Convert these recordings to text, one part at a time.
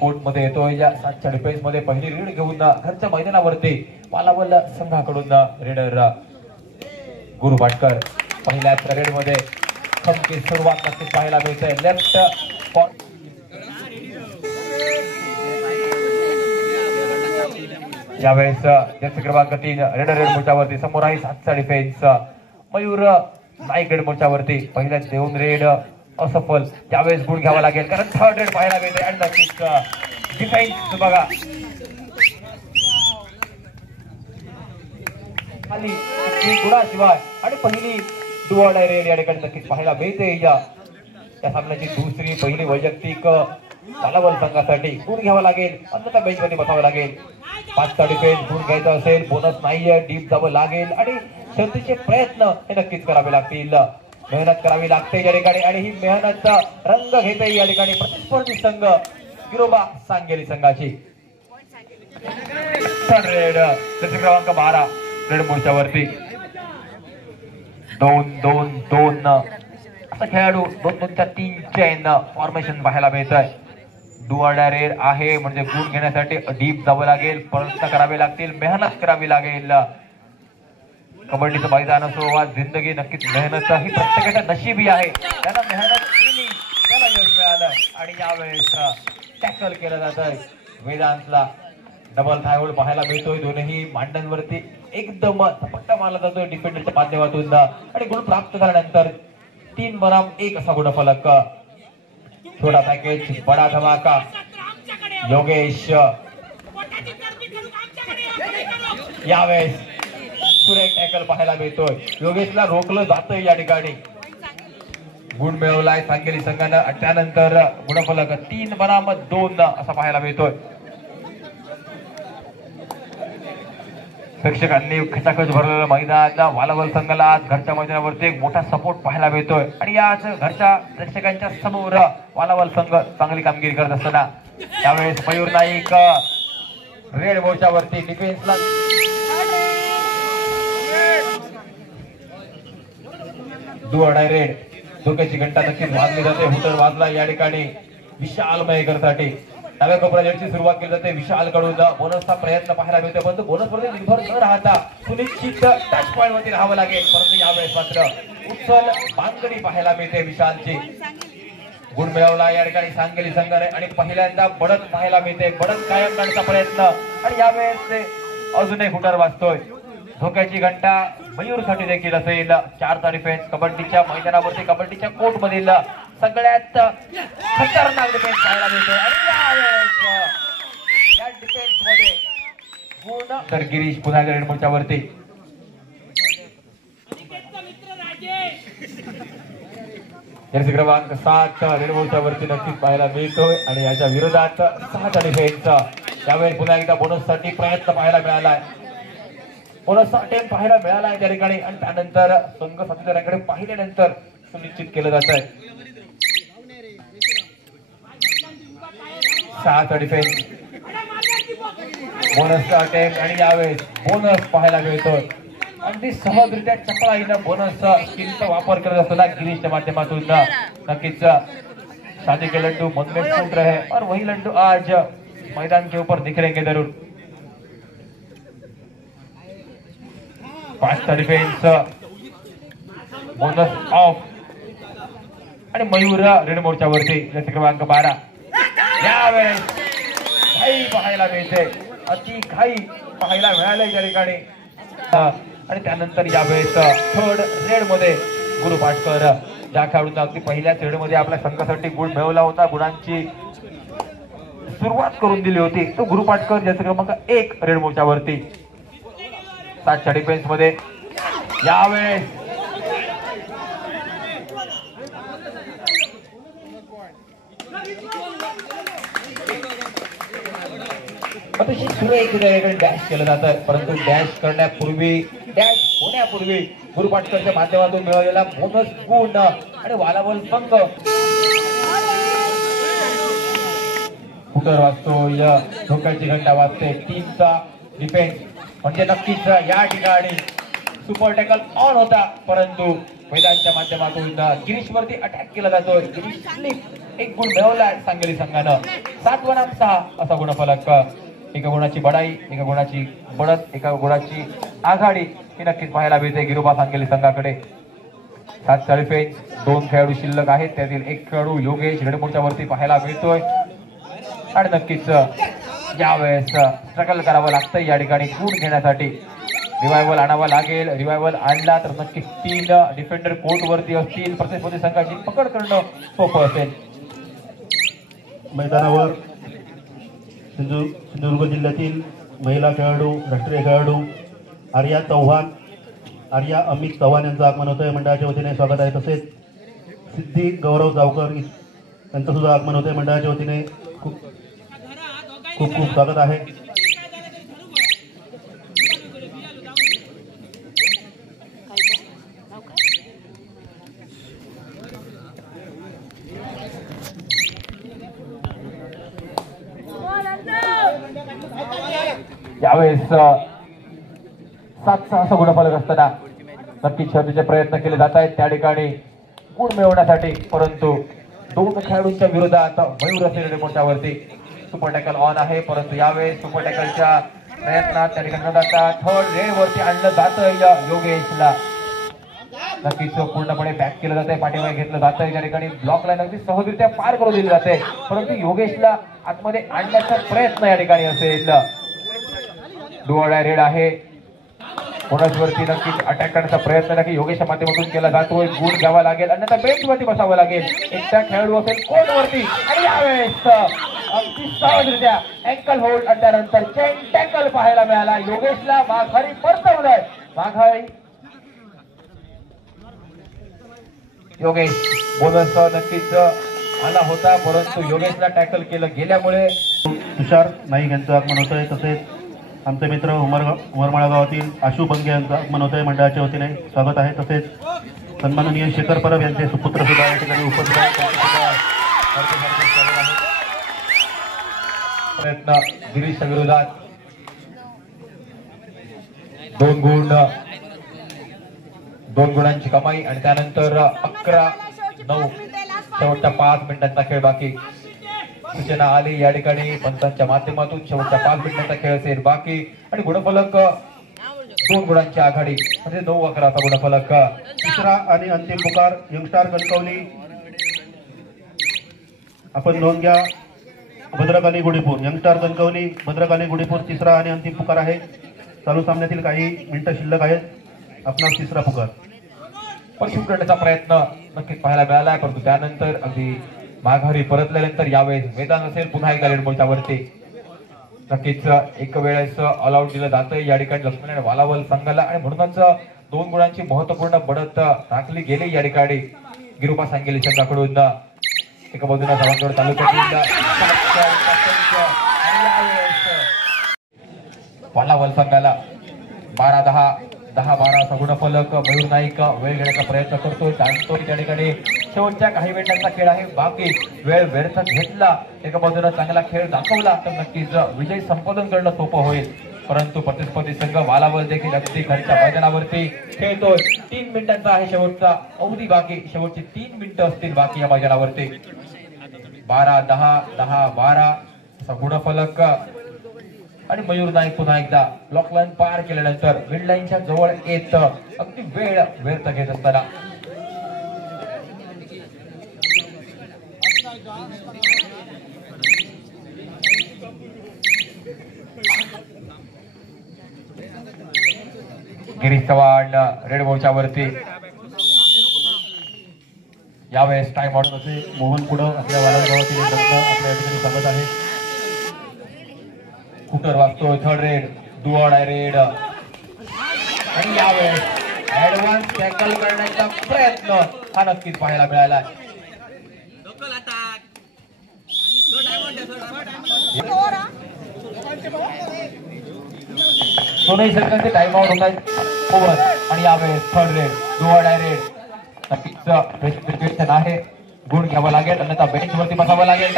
Court मध्ये येतोय या 7च्या डिफेन्स मध्ये पहिली रीड घेऊन घरच्या मैदानावरती वालावल संघाकडून रेडर गुरु भाटकर पहिल्याच रेड मध्ये खमकी सुरुवात नक्कीच पाहायला मिळते लेफ्ट यावेळेस जर्सी क्रमांक 3 रेडर रेड मोर्चावरती समोर आहे 7चा डिफेन्स मयूर नाईक रेड मोर्चावरती पहिल्याच देऊन रेड असफल यावेळेस गुण घ्यावा लागेल कारण थर्ड रेड पाहायला मिळते आणि नक्कीच डिफेन्स बघा खाली गुणाशिवाय आणि पहिली डुअर रेड या ठिकाणी नक्कीच पाहायला मिळते या सामन्याची दुसरी पहिली वैयक्तिक वालावल संघासाठी गुण घ्यावा लागेल अन्यथा बेंच मध्ये बसावं लागेल 5चा डिफेन्स गुण घ्यायचा असेल बोनस नाहीये डीप जावं लागेल आणि शर्तीचे प्रयत्न हे नक्कीच करावे लागतील मेहनत करावी लागते या ठिकाणी आणि ही मेहनतचा रंग घेते या ठिकाणी प्रतिस्पर्धी संघ गिरोबा सांगेली संघाची रेड जर्सी क्रमांक 12 रेड मोर्चावरती 2-2-2 असा खेळाडू 2-2च्या 3 चेन फॉर्मेशन पाहायला मिळतंय डुअर रेड आहे म्हणजे गुण घेण्यासाठी डीप जावं लागेल प्रयत्न करावे लागतील मेहनत करावी लागेल कबड्डीचं मैदान असो वा जिंदगी नक्कीच मेहनत ही प्रत्येकाच्या नशिबी आहे त्याला मेहनत केली त्याला यश मिळालं आणि यावेळेस टॅकल केलं जातंय वेदांतला डबल थाय होल्ड पाहायला मिळतोय दोन्ही मांड्यांवरती एकदम झपट्टा मारला जातोय डिफेंडरच्या माध्यमातून आणि गुण प्राप्त झाल्यानंतर 3 बनाम 1 असा गुणफलक छोटा पॅकेज बडा धमाका योगेश यावेळेस सुरेख टॅकल पाहायला मिळतोय योगेशला रोखलं जातंय या ठिकाणी गुण मिळवलाय सांगेली संघानं त्यानंतर गुणफलक 3 बनाम 2 असा पाहायला मिळतोय प्रेक्षकांनी खचाखच भरलेलं मैदान वालावल संघाला आज घरच्या मैदानावरती एक मोठा सपोर्ट पाहायला मिळतोय आणि याच घरच्या प्रेक्षकांच्या समोर वालावल संघ चांगली कामगिरी करत असताना त्यावेळेस मयूर नाईक रेड मोर्चावरती डिफेन्सला डुअर रेड धोक्याची घंटा नक्कीच वाजली जाते हुटर वाजला या ठिकाणी विशाल मयेकरसाठी डाव्या कोपऱ्याची सुरुवात केली जाते विशाल कडून बोनसचा प्रयत्न पाहायला मिळतो परंतु बोनस वरती निर्भर न राहता सुनिश्चित टच पॉइंट वरती राहावं लागेल परंतु यावेळेस मात्र उचल बांधणी पाहायला मिळते विशालची गुण मिळवला या ठिकाणी सांगेली संघाने आणि पहिल्यांदा बढत पाहायला मिळते बढत कायम करण्याचा प्रयत्न आणि यावेळेस ते अजून एक हुटर वाजतोय धोक्याची घंटा मयूर साठी देखील असेल 4चा डिफेन्स कबड्डीच्या मैदानावरती कबड्डीच्या कोर्ट मधील सगळ्यात खतरनाक डिफेन्स पाहायला मिळतो या डिफेन्स मध्ये गुण तर गिरीश पुन्हा रेड मोर्चावरती जर्सी क्रमांक 7 रेड मोर्चावरती नक्कीच पाहायला मिळतोय आणि याच्या विरोधात 6चा डिफेन्स त्यावेळेस पुन्हा एकदा बोनस साठी प्रयत्न पाहायला मिळालाय बोनसचा अटेम्प्ट पाहायला मिळाला आहे त्या ठिकाणी आणि त्यानंतर संघ साथीदारांकडे पाहिल्यानंतर सुनिश्चित केलं जात आहे 6चा डिफेन्स बोनसचा अटेम्प्ट आणि यावेळेस बोनस पाहायला मिळतोय अगदी सहजरित्या चपळाईनं बोनस स्किलचा वापर करत असताना गिरीशच्या माध्यमातून नक्कीच शादी के लड्डू मन में फूट रहे और वही लड्डू आज मैदान के ऊपर दिखेंगे जरूर 5चा डिफेन्स बोनस ऑफ आणि मयूर रेड मोर्चावरती जर्सी क्रमांक 12 यावेळेस घाई पाहायला मिळते अति घाई पाहायला मिळाले त्या ठिकाणी आणि त्यानंतर यावेळेस थर्ड रेड मध्ये गुरु भाटकर ज्या खेळाडूंना अगदी पहिल्याच रेड मध्ये आपल्या संघासाठी गुण मिळवला होता गुणांची सुरुवात करून दिली होती तो गुरु भाटकर जर्सी क्रमांक 1 रेड मोर्चावरती 7च्या डिफेन्स मध्ये यावेळेस अतिशय सुरेख डॅश केलं जातं परंतु डॅश होण्यापूर्वी गुरु पाटकरच्या माध्यमातून मिळवलेला बोनस गुण आणि वालावल संघ फुटर वाजतोय धोक्याची घंटा वाजते 3चा डिफेन्स म्हणजे नक्कीच या ठिकाणी सुपर टॅकल ऑन होता परंतु मैदानच्या माध्यमातून गिरीश वरती अटॅक केला जातोय गिरीश स्लिप एक गुण मिळवला सांगली संघानं 7-6 असा गुणफलक. एका गुणाची बडाई, एका गुणाची बढत, एका गुणाची आघाडी ही नक्कीच पाहायला मिळते गिरोबा सांगली संघाकडे. 7 तळफेज 2 खेळाडू शिल्लक आहेत, त्यातील एक खेळाडू योगेश रेडमोडच्या वरती पाहायला मिळतोय आणि नक्कीच यावेळेस स्ट्रगल करावं लागतं या ठिकाणी गुण घेण्यासाठी. रिवायवल आणावा लागेल, रिवायवल आणला तर नक्कीच 3 डिफेंडर कोर्ट वरती असतील. प्रतिस्पर्धी संघाची पकड करणं सोपं असेल. मैदानावर सिंधुदुर्ग जिल्ह्यातील महिला खेळाडू, राष्ट्रीय खेळाडू आर्या अमित चव्हाण यांचं आगमन होतंय, मंडळाच्या वतीने स्वागत आहे. तसेच सिद्धी गौरव जावकर यांचं सुद्धा आगमन होतंय, मंडळाच्या वतीने खूप खूप स्वागत आहे. यावेळेस 7-6 गुणफलक असताना नक्कीच शर्तीचे प्रयत्न केले जात आहेत त्या ठिकाणी गुण मिळवण्यासाठी, परंतु 2 खेळाडूंच्या विरोधात मयूर असेल रेडमोडच्या वरती. सुपर टॅकल ऑन आहे, परंतु यावेळेस सुपर टॅकलच्या प्रयत्नात त्या ठिकाणी न जाता थर्ड रेड वरती आणलं जातं योगेशला. नक्कीच पूर्णपणे बॅक केलं जात आहे, पाठीमागे घेतलं जात आहे. त्या ठिकाणी ब्लॉक लाईन अगदी सहजरित्या पार करून दिली जाते, परंतु योगेशला आतमध्ये आणण्याचा प्रयत्न या ठिकाणी असेल. डुआडा रेड आहे, बोनसवरती नक्कीच अटॅक करण्याचा प्रयत्न नक्की योगेशच्या माध्यमातून केला जातोय. गुण घ्यावा लागेल, अन्यथा बेंचवरती बसावं लागेल. एकटा खेळाडू असेल कोर्टवरती आणि यावेळेस अगदी सहजरित्या अँकल होल्ड अंडरनंतर चेन टॅकल पाहायला मिळाला. योगेशला माघारी परतवलंय. माघारी योगेश बोनस नक्कीच आला होता, परंतु योगेशला टॅकल केलं गेल्यामुळे तुषार नाईक यांचं आगमन होतंय. तसेच आमचे मित्र उमरमाळा गावातील आशू बंगे यांचं आगमन होतंय, मंडळाच्या वतीने स्वागत आहे. तसेच सन्माननीय शेखर परब यांचे सुपुत्र सुद्धा या ठिकाणी उपस्थित आहेत. प्रयत्न गिरीशच्या विरोधात 2 गुणांची कमाई आणि त्यानंतर 11-9 शेवटच्या 5 मिनिटांचा खेळ बाकी. सूचना आली या ठिकाणी पंचांच्या माध्यमातून शेवटच्या 5 मिनिटांचा खेळ असेल बाकी आणि गुणफलक 2 गुणांची आघाडी म्हणजे 9-11 असा गुणफलक. तिसरा आणि अंतिम पुकार यंगस्टार कणकवली, आपण नोंद घ्या. भद्रकाली गुडीपूर, यंगस्टार कणकवली भद्रकाली गुडीपूर तिसरा आणि अंतिम पुकार आहे. चालू सामन्यातील काही मिनिटं शिल्लक आहेत. आपला तिसरा पुकार परशुट करण्याचा प्रयत्न नक्कीच पाहायला मिळाला, परंतु त्यानंतर अगदी माघारी परतल्यानंतर यावेळेस मैदान असेल पुन्हा एकदा रेडमोडच्या वरती. नक्कीच एक वेळेस ऑल आउट दिलं जातं या ठिकाणी लक्ष्मण आणि वालावल संघाला आणि म्हणूनच 2 गुणांची महत्वपूर्ण बढत राखली गेली या ठिकाणी गिरोबा सांगली संघाकडून. एका बाजूला सावंतवाडी तालुक्यातील वालावल संघाला 12-10 10-12 असा गुणफलक. मयूर नाईक वेळ घेण्याचा प्रयत्न करतो, जाणतोय त्या ठिकाणी शेवटच्या काही मिनिटांचा खेळ आहे बाकी. वेळ व्यर्थ घेतला, एका बाजूला चांगला खेळ दाखवला तर नक्कीच विजय संपादन करणं सोपं होईल, परंतु प्रतिस्पर्धी संघ वालावल देखील अगदी घरच्या मैदानावरती खेळतोय. 3 मिनिटांचा आहे शेवटचा अवधी बाकी, शेवटची 3 मिनिटं असतील बाकी या मैदानावरती. 12-10 10-12 असा गुणफलक आणि मयूर नाईक पुन्हा एकदा ब्लॉक लाईन पार केल्यानंतर मिड लाईनच्या जवळ येत अगदी वेळ व्यर्थ घेत असताना गिरीश चव्हाण रेडमोडच्या वरती. यावेळेस टाइम आउट असे मोहन पुढं आपल्या वालावल गावातील आपल्या ठिकाणी स्वागत आहे. कुटर वाजतोय थर्ड रेड, डुआडा रेड आणि यावेळेस ऍडव्हान्स टॅकल करण्याचा प्रयत्न हा नक्कीच पाहायला मिळाला. दोनही सेकंडचे टाइम आउट होत आहेत ओव्हर आणि यावेळेस थर्ड रेड डुआडा रेड. नक्कीच प्रिपरेशन आहे, गुण घ्यावा लागेल अन्यथा बेंच वरती बसावं लागेल.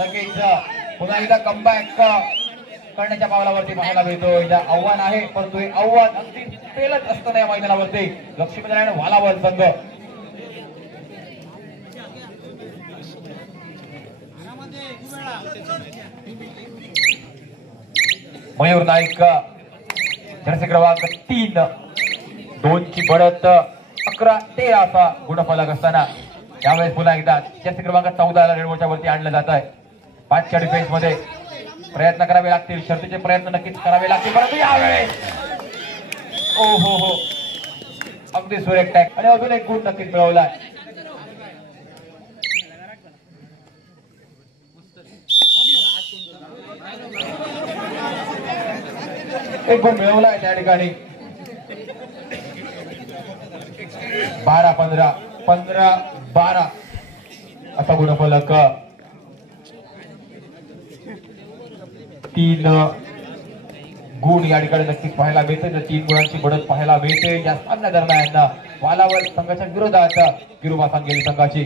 नक्कीच पुन्हा एकदा कमबॅक करण्याच्या पावलावरती पाहायला मिळतो. आव्हान आहे, परंतु हे आव्हान अगदी पेलत असताना या मैदानावरती लक्ष्मीनारायण वालावल संघ मयूर नाईक जर्सी क्रमांक 3 2ची बढत 11-13 असा गुणफलक असताना यावेळेस पुन्हा एकदा जर्सी क्रमांक 14ला रेडमोडच्या वरती आणलं जात आहे. 5च्या डिफेन्स मध्ये प्रयत्न करावे लागतील, शर्तीचे प्रयत्न नक्कीच करावे लागतील, परंतु यावेळेस ओ हो अगदी सुरेख टॅक आणि अजून एक गुण नक्कीच मिळवलाय. एक गुण मिळवलाय त्या ठिकाणी. 12-15 15-12 असा गुणफलक. 3 गुण या ठिकाणी नक्कीच पाहायला मिळते. 3 गुणांची बढत पाहायला मिळते या सामन्या दरम्यान वालावल संघाच्या विरोधात गिरुबा सांगेली संघाची.